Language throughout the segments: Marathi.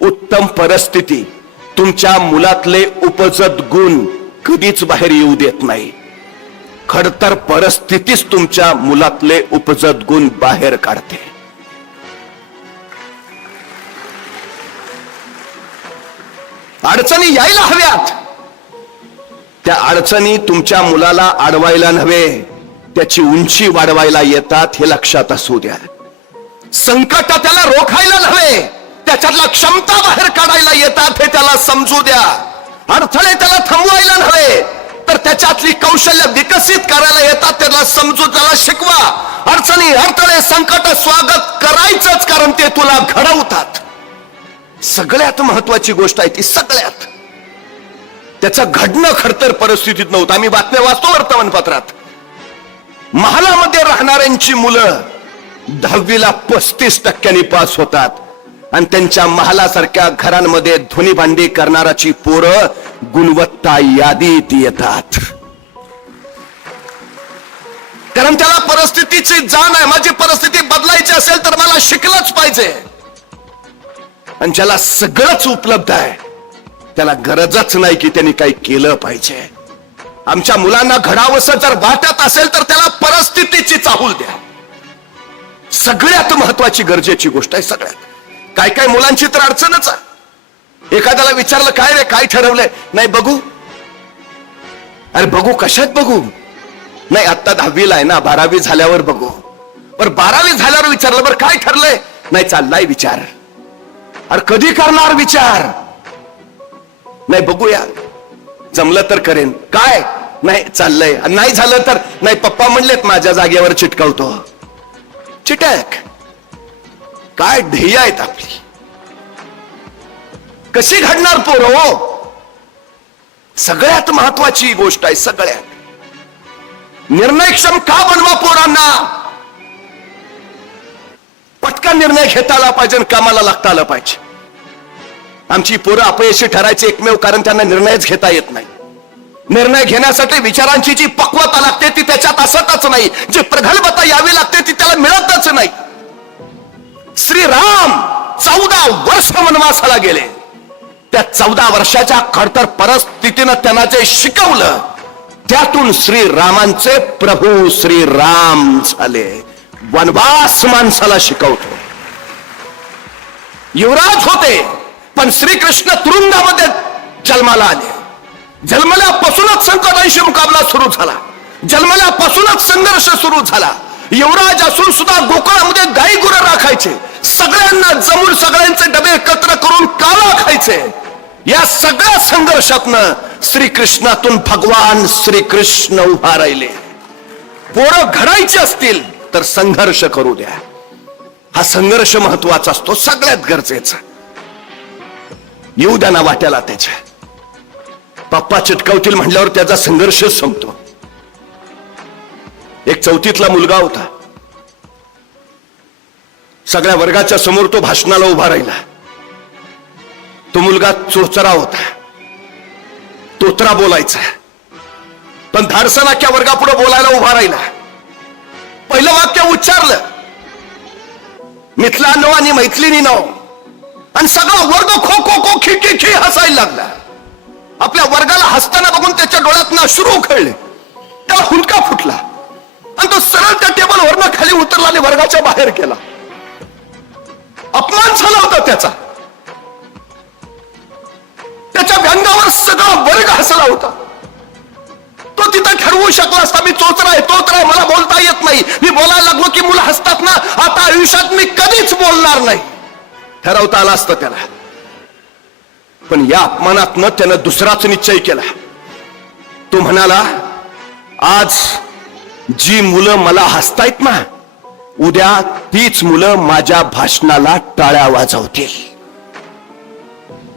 उत्तम परिस्थिती. तुमच्या मुलातले उपजत गुण कधीच बाहेर येऊ देत नाही. खडतर परिस्थितीच तुमच्या मुलातले उपजत गुण बाहेर काढते. अडचणी यायला हव्यात. त्या अडचणी तुमच्या मुलाला अडवायला नव्हे त्याची उंची वाढवायला येतात हे लक्षात असू द्या. संकट त्याला रोखायला नव्हे. त्याच्यातला क्षमता बाहेर काढायला येतात हे त्याला समजू द्या. अडथळे त्याला थांबवायला नव्हे तर त्याच्यातली कौशल्य विकसित करायला येतात त्याला समजू त्याला शिकवा. अडचणी अडथळे संकट स्वागत करायचंच कारण ते तुला घडवतात. सगळ्यात महत्वाची गोष्ट आहे ती सगळ्यात. त्याचं घडणं खडतर परिस्थितीत नव्हतं. आम्ही बातम्या वाचतो वर्तमानपत्रात महालामध्ये राहणाऱ्यांची मुलं दहावीला पस्तीस टक्क्यांनी पास होतात. आणि त्यांच्या महालासारख्या घरांमध्ये ध्वनी भांडी करणाराची पोरं गुणवत्ता यादीत येतात. कारण त्याला परिस्थितीची जाण आहे. माझी परिस्थिती बदलायची असेल तर मला शिकलंच पाहिजे. आणि ज्याला सगळंच उपलब्ध आहे त्याला गरजच नाही की त्यांनी काही केलं पाहिजे. आमच्या मुलांना घडावसं जर वाटत असेल तर त्याला परिस्थितीची चाहूल द्या. सगळ्यात महत्वाची गरजेची गोष्ट आहे सगळ्यात. काय काय मुलांची तर अडचणच एखाद्याला विचारलं काय रे काय ठरवलंय? नाही बघू. अरे बघू कशात बघू? नाही आता दहावीला आहे ना बारावी झाल्यावर बघू. बर बारावी झाल्यावर विचारलं बरं काय ठरलंय? नाही चाललाय विचार. अरे कधी करणार विचार? नाही बघूया. जमलं तर करेन. काय? नाही चाललंय. नाही झालं तर? नाही पप्पा म्हणलेत माझ्या जागेवर चिटकवतो. चिटक. काय ध्येय आहेत आपली? कशी घडणार पोर हो? सगळ्यात महत्वाची गोष्ट आहे सगळ्यात. निर्णयक्षम का बनवा पोरांना? पटकन निर्णय घेता आला पाहिजे कामाला लागता आलं पाहिजे. आमची पोरं अपयशी ठरायचे एकमेव कारण त्यांना निर्णयच घेता येत नाही. निर्णय घेण्यासाठी विचारांची जी पक्वता लागते ती त्याच्यात असतच नाही. जी प्रगल्भता यावी लागते ती त्याला मिळतच नाही. श्रीराम चौदा वर्ष वनवासाला गेले. त्या चौदा वर्षाच्या खडतर परिस्थितीनं त्यांना जे शिकवलं त्यातून श्रीरामांचे प्रभू श्रीराम झाले. वनवास माणसाला शिकवतो. युवराज होते पण श्रीकृष्ण तुरुंगामध्ये जन्माला आले. जन्मल्यापासूनच संकटांशी मुकाबला सुरू झाला. जन्मल्यापासूनच संघर्ष सुरू झाला. युवराज असून सुद्धा गोकुळामध्ये गाई गुरं राखायचे. सगळ्यांना जमून सगळ्यांचे डबे एकत्र करून काला खायचे. या सगळ्या संघर्षातनं श्रीकृष्णातून भगवान श्रीकृष्ण उभा राहिले. पोरं घडायचे असतील तर संघर्ष करू द्या. हा संघर्ष महत्त्वाचा असतो सगळ्यात गरजेचा. येऊ द्या ना वाट्याला त्याच्या. पप्पा चिटकावतील म्हणल्यावर त्याचा संघर्ष संपतो. एक चौथीतला मुलगा होता. सगळ्या वर्गाच्या समोर तो भाषणाला उभा राहिला. तो मुलगा चोचरा होता. तोतरा बोलायचा. पण धाडसनाख्या वर्गापुढे बोलायला उभा राहिला. पहिलं वाक्य उच्चारलं. मिथला नो आणि मैथिलिनी नो आणि सगळा वर्ग खो खो खो खी खी खी हसायला लागला. आपल्या वर्गाला हसताना बघून त्याच्या डोळ्यात ना सुरू उखळले. त्याला हुंडका फुटला. आणि तो सरळ त्या टेबलवरनं खाली उतरला आणि वर्गाच्या बाहेर गेला. अपमान झाला होता त्याचा. त्याच्या व्यंगावर सगळा वर्ग हसला होता. तो तिथं ठरवू शकला असता मी चोचरा आहे तोचरा मला बोलता येत नाही. मी बोलायला लागलो की मुलं हसतात ना आता आयुष्यात मी कधीच बोलणार नाही. ठरवता आला असतं त्याला. पण या अपमानातनं त्यानं दुसराच निश्चय केला. तो म्हणाला आज जी मुलं मला हसतायत ना उद्या तीच मुलं माझ्या भाषणाला टाळ्या वाजवतील.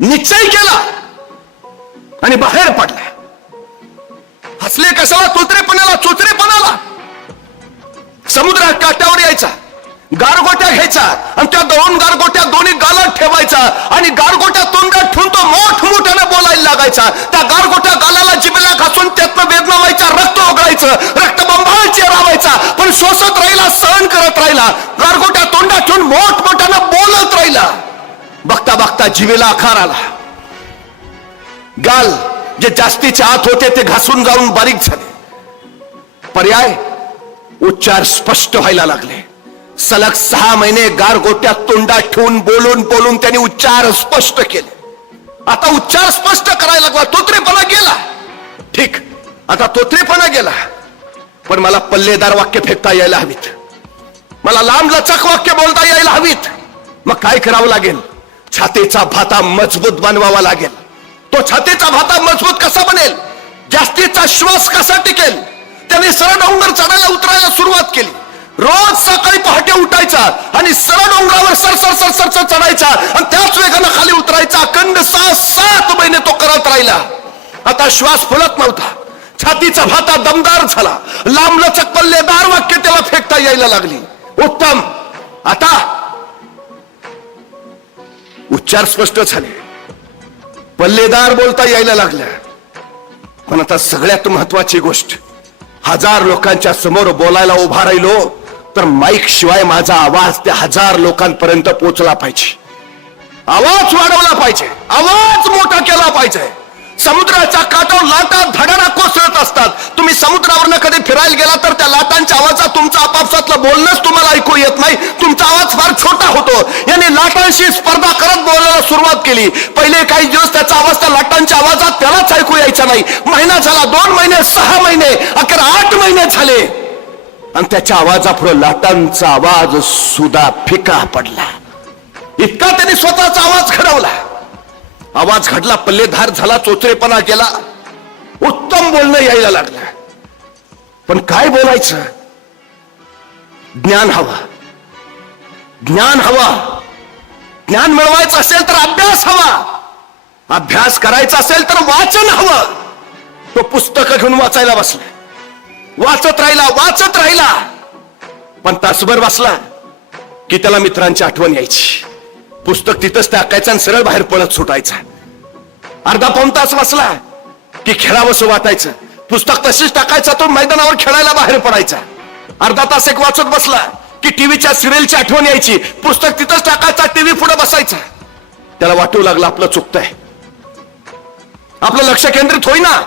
निश्चय केला. आणि बाहेर पडला हसले कशाला? चोचरेपणाला चोचरेपणाला समुद्रात काट्यावर यायचा. गारगोट्या घ्यायचा. आणि त्या दोन गारगोट्या दोन्ही गालात ठेवायचा. आणि गारगोट्या तोंडात ठेवून तो मोठ मोठ्यानं बोलायला लागायचा. त्या गारगोट्या गालाला जिबेला घासून त्यातनं वेदना व्हायचा रक्त ओघळायचं. रक्त राज्य राबायचा पण सोसत राहिला सहन करत राहिला. गारगोट्या तोंडात ठेवून मोठमोठ्यानं बोलत राहिला. बघता बघता बघता जिवेला आकार आला. गाल जे जास्तीचे आत होते ते घासून जाऊन बारीक झाले. पर्याय उच्चार स्पष्ट व्हायला लागले. सलग सहा महिने गारगोट्यात तोंडात ठेवून बोलून बोलून त्यांनी उच्चार स्पष्ट केले. आता उच्चार स्पष्ट करायला लागला तोत्रेपणा गेला. ठीक आता तोत्रेपणा गेला. पण मला पल्लेदार वाक्य फेकता यायला हवीत. मला लांब लचक वाक्य बोलता यायला हवीत. मग काय करावं लागेल? छातीचा भाता मजबूत बनवावा लागेल. तो छातीचा भाता मजबूत कसा बनेल? जास्तीचा श्वास कसा टिकेल? त्याने सरळ डोंगर चढायला उतरायला सुरुवात केली. रोज सकाळी पहाटे उठायचा आणि सरळ डोंगरावर सर सर सर सर चढायचा आणि त्याच वेगानं खाली उतरायचा. अखंड सहा सात महिने तो करत राहिला. आता श्वास फुलत नव्हता. छातीचा भाता दमदार झाला. लांबलचक पल्लेदार वाक्य त्याला फेकता यायला लागली. उत्तम. आता उच्चार स्पष्ट झाले. पल्लेदार बोलता यायला लागल्या. पण आता सगळ्यात महत्वाची गोष्ट हजार लोकांच्या समोर बोलायला उभा राहिलो तर माईक शिवाय माझा आवाज त्या हजार लोकांपर्यंत पोचला पाहिजे. आवाज वाढवला पाहिजे. आवाज मोठा केला पाहिजे. समुद्राच्या काठावर लाटा धडाडा कोसळत असतात. तुम्ही समुद्रावरनं कधी फिरायला गेला तर त्या लाटांच्या आवाजात तुमचं आपापसातलं बोलणंच तुम्हाला ऐकू येत नाही. तुमचा आवाज फार छोटा होतो. यांनी लाटांशी स्पर्धा करत बोलायला सुरुवात केली. पहिले काही दिवस त्याचा आवाज त्या लाटांच्या आवाजात त्यालाच ऐकू यायचा नाही. महिना झाला दोन महिने सहा महिने अखेर आठ महिने झाले. आणि त्याच्या आवाजापुढे लाटांचा आवाज सुद्धा फिका पडला. इतका त्यांनी स्वतःचा आवाज घडवला. आवाज घडला पल्लेधार झाला चोचरेपणा केला. उत्तम बोलणं यायला लागलं. पण काय बोलायचं? ज्ञान हवा. ज्ञान हवा. ज्ञान मिळवायचं असेल तर अभ्यास हवा. अभ्यास करायचा असेल तर वाचन हवं. तो पुस्तक घेऊन वाचायला बसला. वाचत राहिला वाचत राहिला. पण तासभर वाचला की त्याला मित्रांची आठवण यायची. पुस्तक तिथंच टाकायचं आणि सरळ बाहेर पळत सुटायचा. अर्धा पाऊन तास वाचला की खेळावंसं वाटायचं. पुस्तक तशीच टाकायचा तो मैदानावर खेळायला बाहेर पडायचा. अर्धा तास एक वाचत बसला की टीव्हीच्या सिरियलची आठवण यायची. पुस्तक तिथंच टाकायचा टीव्ही पुढे बसायचा. त्याला वाटू लागलं आपलं चुकतंय. आपलं लक्ष केंद्रित होईना.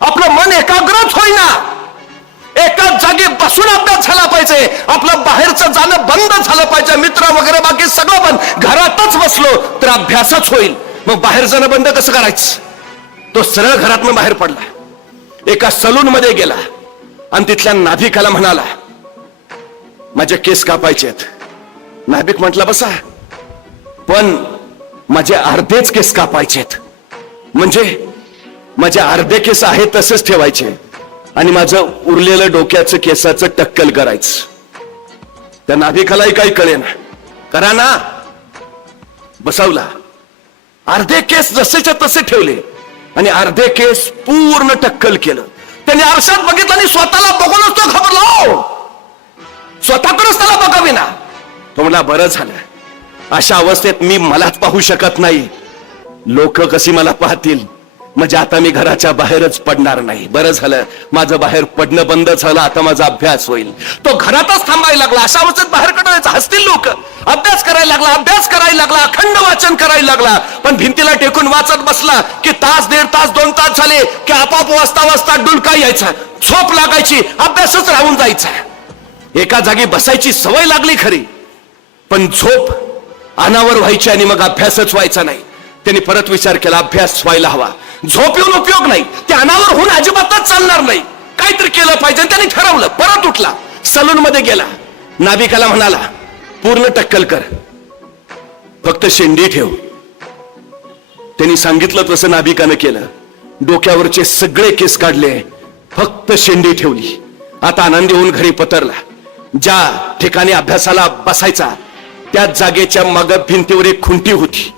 आपलं मन एकाग्रच होईना. एकाच जागी बसून अभ्यास झाला पाहिजे. आपलं बाहेरचं जाणं बंद झालं पाहिजे मित्र वगैरे बाकी सगळं बंद घरातच बसलो अभ्यासच होईल. मग बाहेर जाणं बंद कसं करायचं? तो सरळ घरातनं बाहेर पडला. एका सलून मध्ये गेला. आणि तिथल्या नाभिकाला म्हणाला माझे केस कापायचे आहेत. नाभिक म्हटला बसा. पण माझे अर्धेच केस कापायचेत म्हणजे? माझे अर्धे केस आहेत तसेच ठेवायचे. आणि माझं उरलेलं डोक्याचं केसाचं टक्कल करायचं. त्या नाभिकालाही काही कळे ना करा ना. बसवला. अर्धे केस जसेच्या तसे ठेवले. आणि अर्धे केस पूर्ण टक्कल केलं. त्याने आरशात बघितलं आणि स्वतःला बघूनच तो घाबरला हो! स्वतःकडूनच त्याला बघावे ना तो म्हणला बरं झालं. अशा अवस्थेत मी मलाच पाहू शकत नाही. लोक कशी मला पाहतील? म्हणजे आता मी घराच्या बाहेरच पडणार नाही. बरं झालं. माझं बाहेर पडणं बंद झालं आता माझा अभ्यास होईल. तो घरातच थांबायला लागला. अशा अवस्थेत बाहेर जायचं हसतील लोक. अभ्यास करायला लागला अभ्यास करायला लागला अखंड वाचन करायला लागला. पण भिंतीला टेकून वाचत बसला की तास दीड तास दोन तास झाले की आपाप वाजता वाजता डुलका यायचा. झोप लागायची. अभ्यासच राहून जायचा. एका जागी बसायची सवय लागली खरी. पण झोप अनावर व्हायची आणि मग अभ्यासच व्हायचा नाही. त्यांनी परत विचार केला अभ्यास व्हायला हवा. झोप येऊन उपयोग नाही. ते अनावर होऊन अजिबातच चालणार नाही. काहीतरी केलं पाहिजे त्याने ठरवलं. परत उठला. सलून मध्ये गेला. नाभिकाला म्हणाला पूर्ण टक्कल कर. फक्त शेंडी ठेव. त्यांनी सांगितलं तसं नाभिकानं केलं. डोक्यावरचे सगळे केस काढले. फक्त शेंडी ठेवली. आता आनंदी होऊन घरी पतरला. ज्या ठिकाणी अभ्यासाला बसायचा त्याच जागेच्या माग भिंतीवर एक खुंटी होती.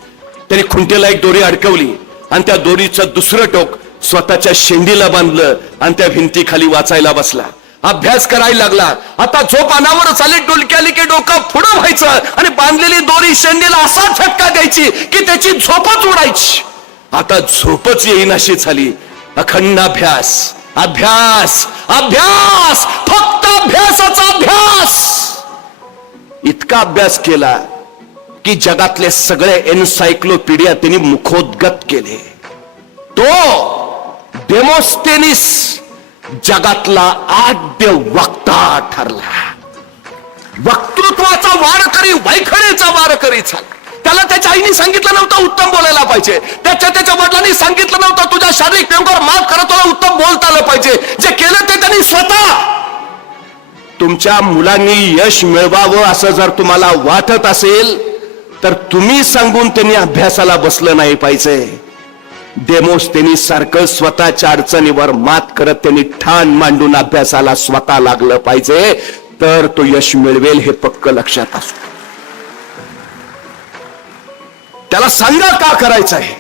त्याने खुंटीला एक दोरी अडकवली. आणि त्या दोरीचं दुसरं टोक स्वतःच्या शेंडीला बांधलं आणि त्या भिंतीखाली वाचायला बसला. अभ्यास करायला लागला. आता झोप अनावरच आली डुलकी आली की डोकं पुढं व्हायचं आणि बांधलेली दोरी शेंडीला असा झटका द्यायची की त्याची झोपच उडायची. आता झोपच येईनाशी झाली. अखंड अभ्यास अभ्यास अभ्यास फक्त अभ्यासाचा अभ्यास. इतका अभ्यास केला की जगातले सगळे एन्सायक्लोपीडिया त्यांनी मुखोद्गत केले. तो डेमोस्टेनिस जगातला आद्य वक्ता ठरला. वक्तृत्वाचा वारकरी वैखरेचा वारकरी झाला. त्याला त्याच्या आईने सांगितलं नव्हतं उत्तम बोलायला पाहिजे. त्याच्या त्याच्या वडिलांनी सांगितलं नव्हतं तुझ्या शारीरिक व्यवहार मात करत तुला उत्तम बोलता आलं पाहिजे. जे केलं ते त्यांनी स्वतः. तुमच्या मुलांनी यश मिळवावं असं जर तुम्हाला वाटत असेल तर तुम्ही सांगून त्यांनी अभ्यासाला बसलं नाही पाहिजे. डेमोस त्यांनी सारखं स्वतःच्या अडचणीवर मात करत त्यांनी ठाण मांडून अभ्यासाला स्वतः लागलं पाहिजे. तर तो यश मिळवेल हे पक्क लक्षात असू त्याला सांगा का करायचं आहे?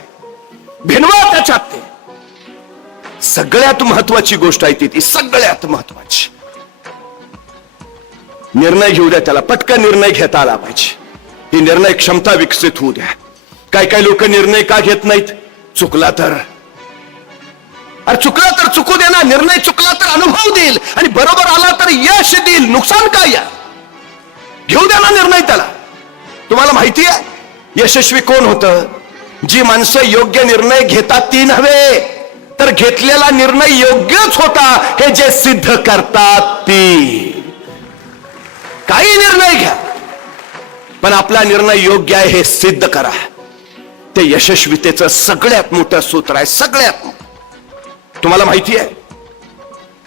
भिनवा त्याच्यात ते. सगळ्यात महत्वाची गोष्ट आहे ती ती सगळ्यात महत्वाची. निर्णय घेऊ द्या त्याला पटकन निर्णय घेता आला पाहिजे. ही निर्णय क्षमता विकसित होऊ द्या. काही काही लोक निर्णय का घेत नाहीत? चुकला तर. अरे चुकला तर चुकू दे ना. निर्णय चुकला तर अनुभव देईल. आणि बरोबर आला तर यश देईल. नुकसान काय या घेऊ द्या ना निर्णय त्याला. तुम्हाला माहिती आहे? यशस्वी कोण होतं? जी माणसं योग्य निर्णय घेतात ती नव्हे. तर घेतलेला निर्णय योग्यच होता. हे जे सिद्ध करतात ती. काही निर्णय घ्या. पण आपला निर्णय योग्य आहे हे सिद्ध करा. ते यशस्वीतेचं सगळ्यात मोठं सूत्र आहे सगळ्यात तुम्हाला माहिती आहे?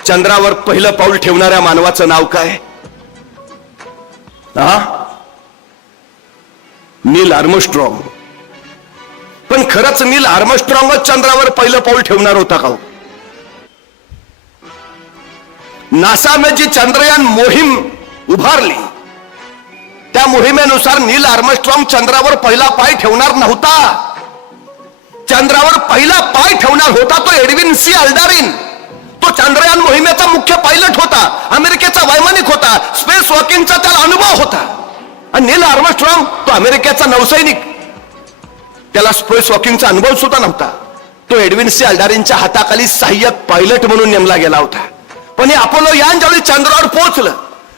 चंद्रावर पहिलं पाऊल ठेवणाऱ्या मानवाचं नाव काय? हा नील आर्मस्ट्रॉंग. पण खरंच नील आर्मस्ट्रॉंगच चंद्रावर पहिलं पाऊल ठेवणार होता का हो? नासाने जी चंद्रयान मोहीम उभारली. त्या मोहिमेनुसार नील आर्मस्ट्रॉंग चंद्रावर पहिला पाय ठेवणार नव्हता. चंद्रावर पहिला पाय ठेवणार होता तो एडविन सी अल्डारिन. तो चंद्रयान मोहिमेचा मुख्य पायलट होता अमेरिकेचा वैमानिक होता स्पेस वॉकिंगचा त्याला अनुभव होता. आणि नील आर्मस्ट्रॉंग तो अमेरिकेचा नौसैनिक. त्याला स्पेस वॉकिंगचा अनुभव सुद्धा नव्हता. तो एडविन सी अल्डारिनच्या हाताखाली सहाय्यक पायलट म्हणून नेमला गेला होता. पण हे अपोलो यान ज्यावेळी चंद्रावर पोहोचलं.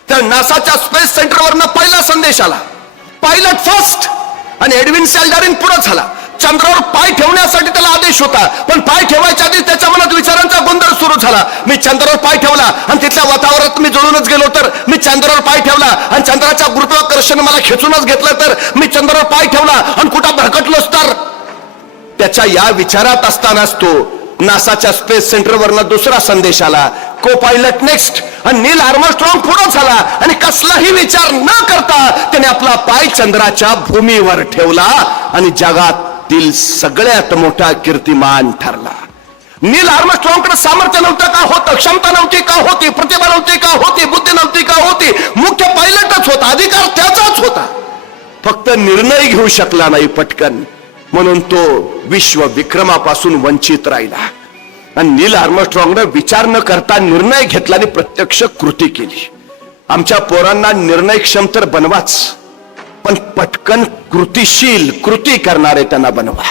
त्या नासाच्या स्पेस सेंटरवरनं पहिला संदेश आला. पायलट फर्स्ट आणि एडविन सॅल्डारिन पुढे झाला. चंद्रावर पाय ठेवण्यासाठी त्याला आदेश होता पण पाय ठेवायच्या आधी त्याच्या मनात विचारांचा गोंधळ सुरू झाला. मी चंद्रावर पाय ठेवला आणि तिथल्या वातावरणात मी जुळूनच गेलो तर मी चंद्रावर पाय ठेवला आणि चंद्राच्या गुरुत्वाकर्षण मला खेचूनच घेतलं तर मी चंद्रावर पाय ठेवला आणि कुठं भरकटलोच तर? त्याच्या या विचारात असतानाच तो नासाच्या स्पेस सेंटरवरनं दुसरा संदेश आला. को पायलट नेक्स्ट आणि नील आर्मस्ट्रॉंग पुढे झाला. आणि कसलाही विचार न करता त्याने आपला पाय चंद्राच्या भूमीवर ठेवला. आणि जगातील सगळ्यात मोठा कीर्तिमान ठरला. नील आर्मस्ट्रॉंगकडे सामर्थ्य नव्हतं का होतं? क्षमता नव्हती का होती? प्रतिभा नव्हती का होती? बुद्धी नव्हती का होती? मुख्य पायलटच होता. अधिकार त्याचाच होता. फक्त निर्णय घेऊ शकला नाही पटकन. म्हणून तो विश्व विक्रमापासून वंचित राहिला. आणि नील आर्मस्ट्रॉंगनं विचार न करता निर्णय घेतला आणि प्रत्यक्ष कृती केली. आमच्या पोरांना निर्णयक्षम तर बनवाच पण पटकन कृतिशील कृती करणारे त्यांना बनवा.